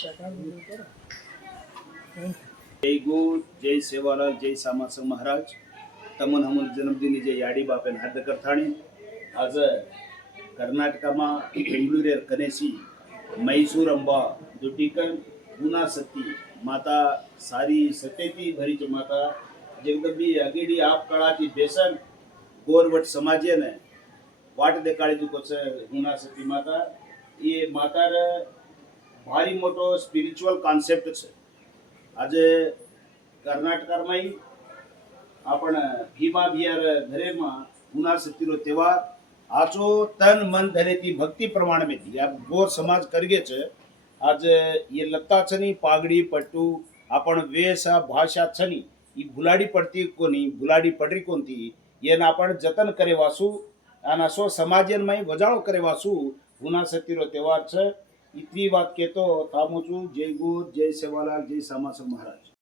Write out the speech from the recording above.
जय गो जय सेवालाल जय सामासंग महाराज तमन हमन जन्मदिन जय याडी बापेन हार्दिक करताणी आज कर्नाटकमा बेंगळूर कनेसी मैसूर अंबा दुटीकन पुना सती माता सारी सतेती भरीच माता जगदंबी अगेडी आप कळाची बेसन गोरवट समाजे ने वाट देखाड़ी दुकोच पुना सती माता ये मातार भारी मोटो स्पिरिच्युअल कॉन्सेप्ट छे। आज कर्नाटकमाई आपण भीमा बिहार घरे में पुना सतीरो त्यौहार आचो तन मन धरेती भक्ति प्रमाण में थी आप गोर समाज करगे छे। आज ये लत्ता छनी पागड़ी पट्टू आपण वेशा भाषा छनी ई भुलाडी पड़ती कोनी भुलाडी पडरी कोणती येना आपण जतन करे वासू અને સો સમાજમાં વજાળો કરે વાસુ પુના સતીરો તહેવાર છે. ઇતની વાત કહેતો થામું છું. જય ગુર જય સેવાલાલ જય સામાસંગ મહારાજ.